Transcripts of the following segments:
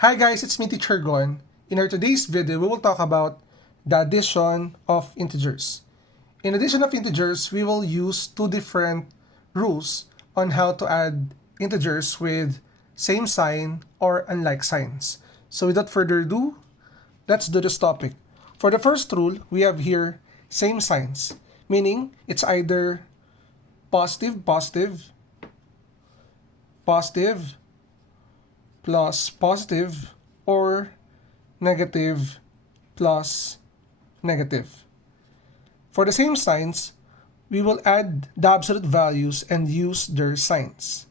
Hi guys, it's me Teacher Gon. In our today's video, we will talk about the addition of integers. In addition of integers, we will use two different rules on how to add integers with same sign or unlike signs. So without further ado, let's do this topic. For the first rule, we have here same signs, meaning it's either positive, positive, positive, plus positive, or negative plus negative. For the same signs, we will add the absolute values and use their signs.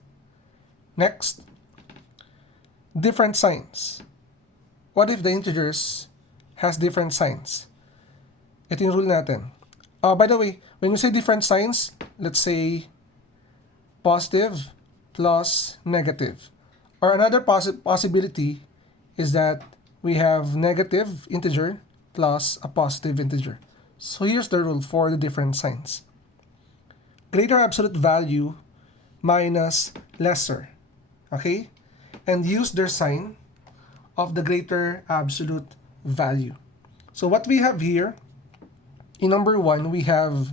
Next, different signs. What if the integers has different signs? Ito yung rule natin. By the way, when we say different signs, let's say positive plus negative. Or another possibility is that we have negative integer plus a positive integer. So here's the rule for the different signs. Greater absolute value minus lesser. Okay? And use their sign of the greater absolute value. So what we have here, in number 1, we have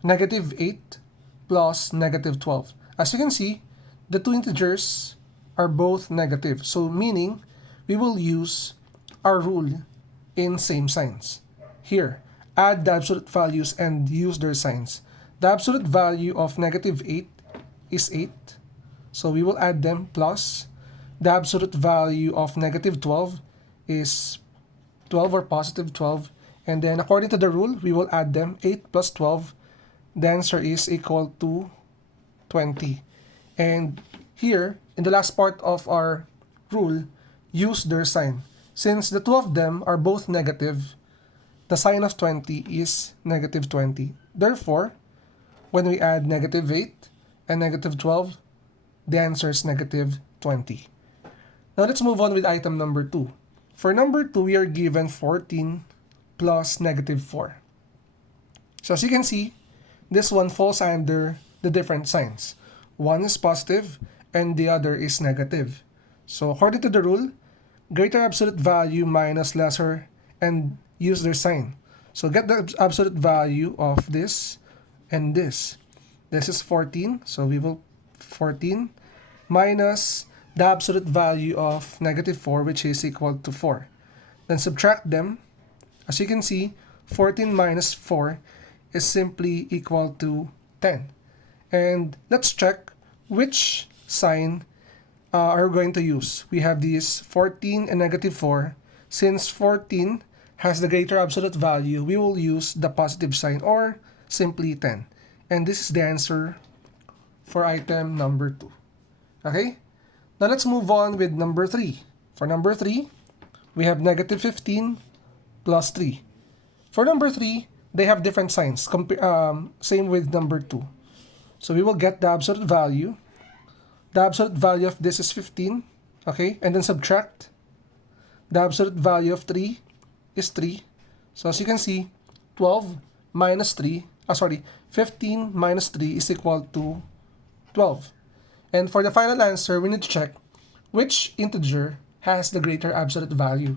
negative 8 plus negative 12. As you can see, the two integers are both negative. So meaning, we will use our rule in same signs. Here, add the absolute values and use their signs. The absolute value of negative 8 is 8. So we will add them plus. The absolute value of negative 12 is 12 or positive 12. And then according to the rule, we will add them. 8 plus 12. The answer is equal to 20. And here, in the last part of our rule, use their sign. Since the two of them are both negative, the sign of 20 is negative 20. Therefore, when we add negative 8 and negative 12, the answer is negative 20. Now let's move on with item number 2. For number 2, we are given 14 plus negative 4. So as you can see, this one falls under the different signs. One is positive and the other is negative. So according to the rule, greater absolute value minus lesser and use their sign. So get the absolute value of this and this. This is 14, so we will 14 minus the absolute value of negative 4, which is equal to 4. Then subtract them. As you can see, 14 minus 4 is simply equal to 10. And let's check which sign are we going to use. We have these 14 and negative 4. Since 14 has the greater absolute value, we will use the positive sign or simply 10. And this is the answer for item number 2. Okay? Now let's move on with number 3. For number 3, we have negative 15 plus 3. For number 3, they have different signs. Same with number 2. So we will get the absolute value. The absolute value of this is 15. Okay? And then subtract. The absolute value of 3 is 3. So as you can see, 12 minus 3, 15 minus 3 is equal to 12. And for the final answer, we need to check which integer has the greater absolute value.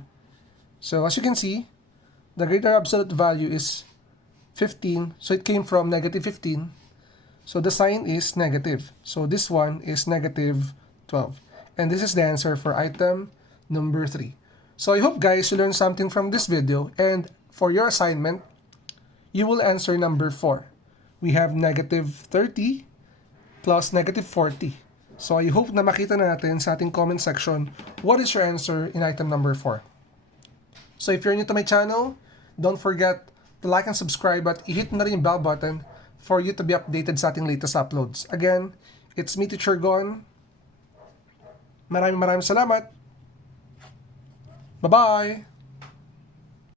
So as you can see, the greater absolute value is 15. So it came from negative 15. So the sign is negative. So this one is negative 12. And this is the answer for item number 3. So I hope guys you learned something from this video. And for your assignment, you will answer number 4. We have negative 30 plus negative 40. So I hope na makita natin sa ating comment section what is your answer in item number 4. So if you're new to my channel, don't forget to like and subscribe at i-hit na rin yung bell button for you to be updated sa ating latest uploads. Again, it's me, Teacher Gon. Maraming salamat. Bye-bye!